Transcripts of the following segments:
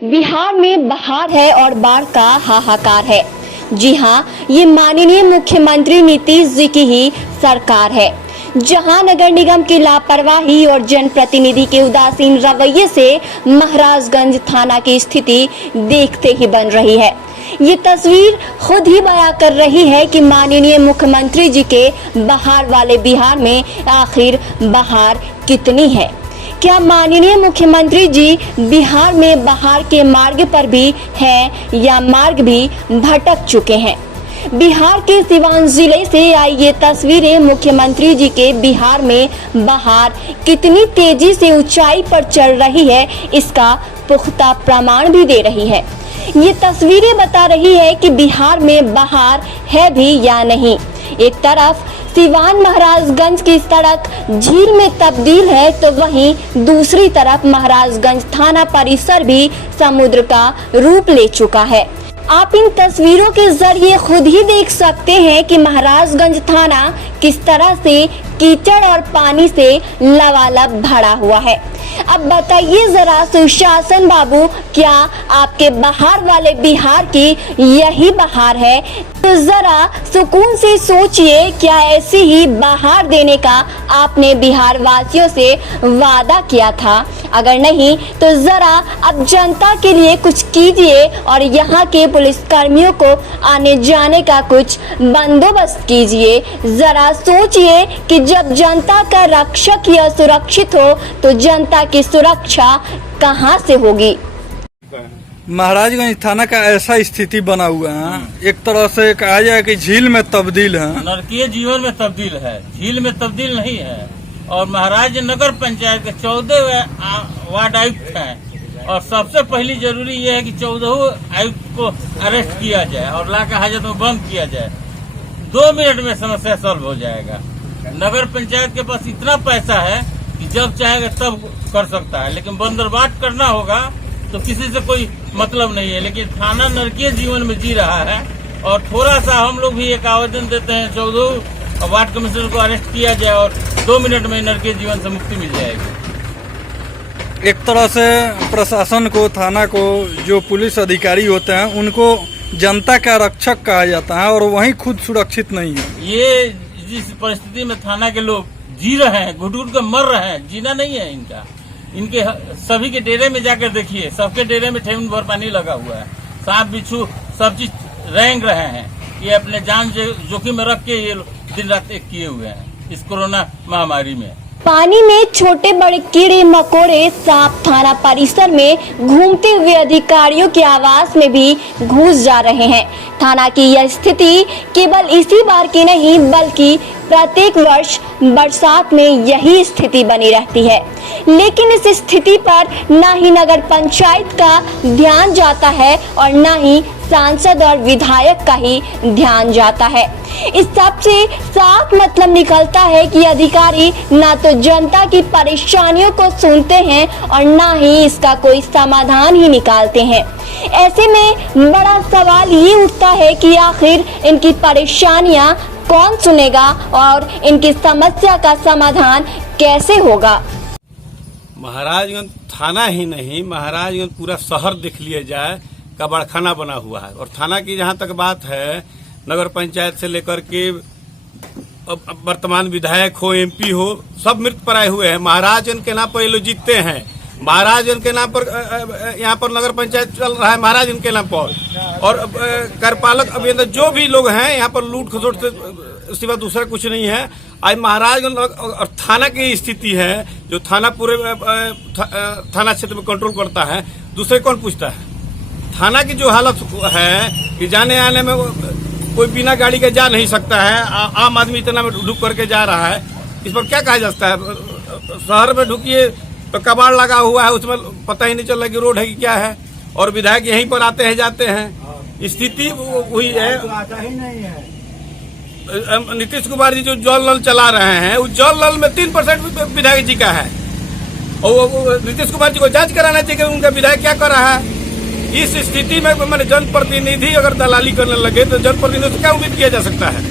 बिहार में बहार है और बाढ़ का हाहाकार है। जी हां, ये माननीय मुख्यमंत्री नीतीश जी की ही सरकार है, जहां नगर निगम की लापरवाही और जनप्रतिनिधि के उदासीन रवैये से महाराजगंज थाना की स्थिति देखते ही बन रही है। ये तस्वीर खुद ही बयां कर रही है कि माननीय मुख्यमंत्री जी के बहार वाले बिहार में आखिर बहार कितनी है। क्या माननीय मुख्यमंत्री जी बिहार में बहार के मार्ग पर भी हैं या मार्ग भी भटक चुके हैं। बिहार के सिवान जिले से आई ये तस्वीरें मुख्यमंत्री जी के बिहार में बहार कितनी तेजी से ऊंचाई पर चढ़ रही है, इसका पुख्ता प्रमाण भी दे रही है। ये तस्वीरें बता रही है कि बिहार में बहार है भी या नहीं। एक तरफ सिवान महाराजगंज की सड़क झील में तब्दील है, तो वहीं दूसरी तरफ महाराजगंज थाना परिसर भी समुद्र का रूप ले चुका है। आप इन तस्वीरों के जरिए खुद ही देख सकते हैं कि महाराजगंज थाना किस तरह से कीचड़ और पानी से लबालब भरा हुआ है। अब बताइए जरा सुशासन बाबू, क्या आपके बहार वाले बिहार की यही बहार है? तो जरा सुकून से सोचिए, क्या ऐसी ही बहार देने का आपने बिहार वासियों से वादा किया था? अगर नहीं तो जरा अब जनता के लिए कुछ कीजिए और यहाँ के पुलिस कर्मियों को आने जाने का कुछ बंदोबस्त कीजिए। जरा सोचिए कि जब जनता का रक्षक या सुरक्षित हो तो जनता की सुरक्षा कहाँ से होगी। महाराजगंज थाना का ऐसा स्थिति बना हुआ है, एक तरह से कहा जाए कि झील में तब्दील है, नरकीय जीवन में तब्दील है, झील में तब्दील नहीं है। और महाराज नगर पंचायत के 14 वार्ड आयुक्त हैं और सबसे पहली जरूरी ये है कि 14 आयुक्त को अरेस्ट किया जाए और लाकर हाजत में बंद किया जाए। 2 मिनट में समस्या सॉल्व हो जाएगा। नगर पंचायत के पास इतना पैसा है कि जब चाहेगा तब कर सकता है, लेकिन बंदरबाट करना होगा तो किसी से कोई मतलब नहीं है। लेकिन थाना नरकीय जीवन में जी रहा है और थोड़ा सा हम लोग भी एक आवेदन देते हैं, 14 वार्ड कमिश्नर को अरेस्ट किया जाए और 2 मिनट में नरकीय जीवन से मुक्ति मिल जाएगी। एक तरह से प्रशासन को, थाना को, जो पुलिस अधिकारी होते हैं उनको जनता का रक्षक कहा जाता है और वहीं खुद सुरक्षित नहीं है। ये जिस परिस्थिति में थाना के लोग जी रहे हैं, घुट घुट कर मर रहे हैं, जीना नहीं है इनका। इनके सभी के डेरे में जाकर देखिए, सबके डेरे में ठेहुन भर पानी लगा हुआ है, सांप बिच्छू सब चीज रेंग रहे हैं। ये अपने जान जोखिम में रख के ये दिन रात एक किए हुए हैं इस कोरोना महामारी में। पानी में छोटे बड़े कीड़े मकोड़े सांप थाना परिसर में घूमते हुए अधिकारियों के आवास में भी घुस जा रहे हैं। थाना की यह स्थिति केवल इसी बार की नहीं बल्कि प्रत्येक वर्ष बरसात में यही स्थिति बनी रहती है। लेकिन इस स्थिति पर न ही नगर पंचायत का ध्यान जाता है और न ही सांसद और विधायक का ही ध्यान जाता है। इस सब से साफ मतलब निकलता है कि अधिकारी ना तो जनता की परेशानियों को सुनते हैं और ना ही इसका कोई समाधान ही निकालते हैं। ऐसे में बड़ा सवाल ये उठता है कि आखिर इनकी परेशानियां कौन सुनेगा और इनकी समस्या का समाधान कैसे होगा। महाराजगंज थाना ही नहीं, महाराजगंज पूरा शहर देख लिया जाए कबाड़खाना बना हुआ है। और थाना की जहां तक बात है, नगर पंचायत से लेकर के वर्तमान विधायक हो, एमपी हो, सब मृत पराये हुए हैं। महाराजगंज के नाम पर ये लोग जीतते हैं, महाराजगंज के नाम पर यहाँ पर नगर पंचायत चल रहा है महाराजगंज के नाम पर। और कार्यपालक अभियंता जो भी लोग हैं यहाँ पर लूट खसोट से सिवा दूसरा कुछ नहीं है। आज महाराजगंज और थाना की स्थिति है, जो थाना पूरे थाना क्षेत्र में कंट्रोल करता है, दूसरे कौन पूछता है। थाना की जो हालत है कि जाने आने में कोई बिना गाड़ी के जा नहीं सकता है, आम आदमी इतना में ढुक करके जा रहा है, इस पर क्या कहा जा सकता है। शहर में ढुकिए तो कबाड़ लगा हुआ है, उसमें पता ही नहीं चल रहा कि रोड है कि क्या है, और विधायक यहीं पर आते हैं जाते हैं। स्थिति हुई है। नीतीश कुमार जी जो जल नल चला रहे हैं, उस जल नल में 3% विधायक जी का है और नीतीश कुमार जी को जांच कराना चाहिए कि उनका विधायक क्या कर रहा है। इस स्थिति में मैंने जनप्रतिनिधि अगर दलाली करने लगे तो जनप्रतिनिधि से क्या उम्मीद किया जा सकता है।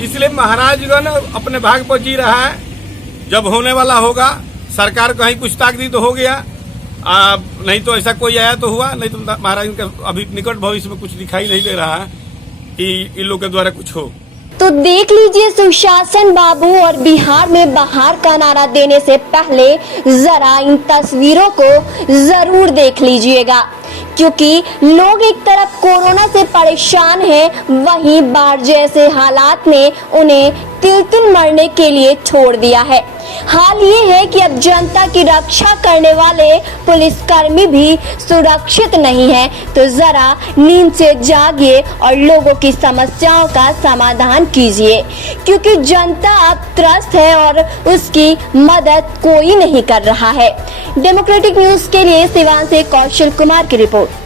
इसलिए महाराजगंज अपने भाग पर जी रहा है। जब होने वाला होगा, सरकार कहीं कुछ ताकदी तो हो गया, नहीं तो ऐसा कोई आया तो हुआ, नहीं तो महाराज के अभी निकट भविष्य में कुछ दिखाई नहीं दे रहा कि इन लोग के द्वारा कुछ हो। तो देख लीजिए सुशासन बाबू, और बिहार में बाहर का नारा देने से पहले जरा इन तस्वीरों को जरूर देख लीजिएगा, क्योंकि लोग एक तरफ कोरोना से परेशान हैं, वहीं बाढ़ जैसे हालात ने उन्हें तिल तिल मरने के लिए छोड़ दिया है। हाल ये है कि अब जनता की रक्षा करने वाले पुलिसकर्मी भी सुरक्षित नहीं है, तो जरा नींद से जागिए और लोगों की समस्याओं का समाधान कीजिए, क्योंकि जनता अब त्रस्त है और उसकी मदद कोई नहीं कर रहा है। डेमोक्रेटिक न्यूज के लिए सिवान से कौशल कुमार की रिपोर्ट।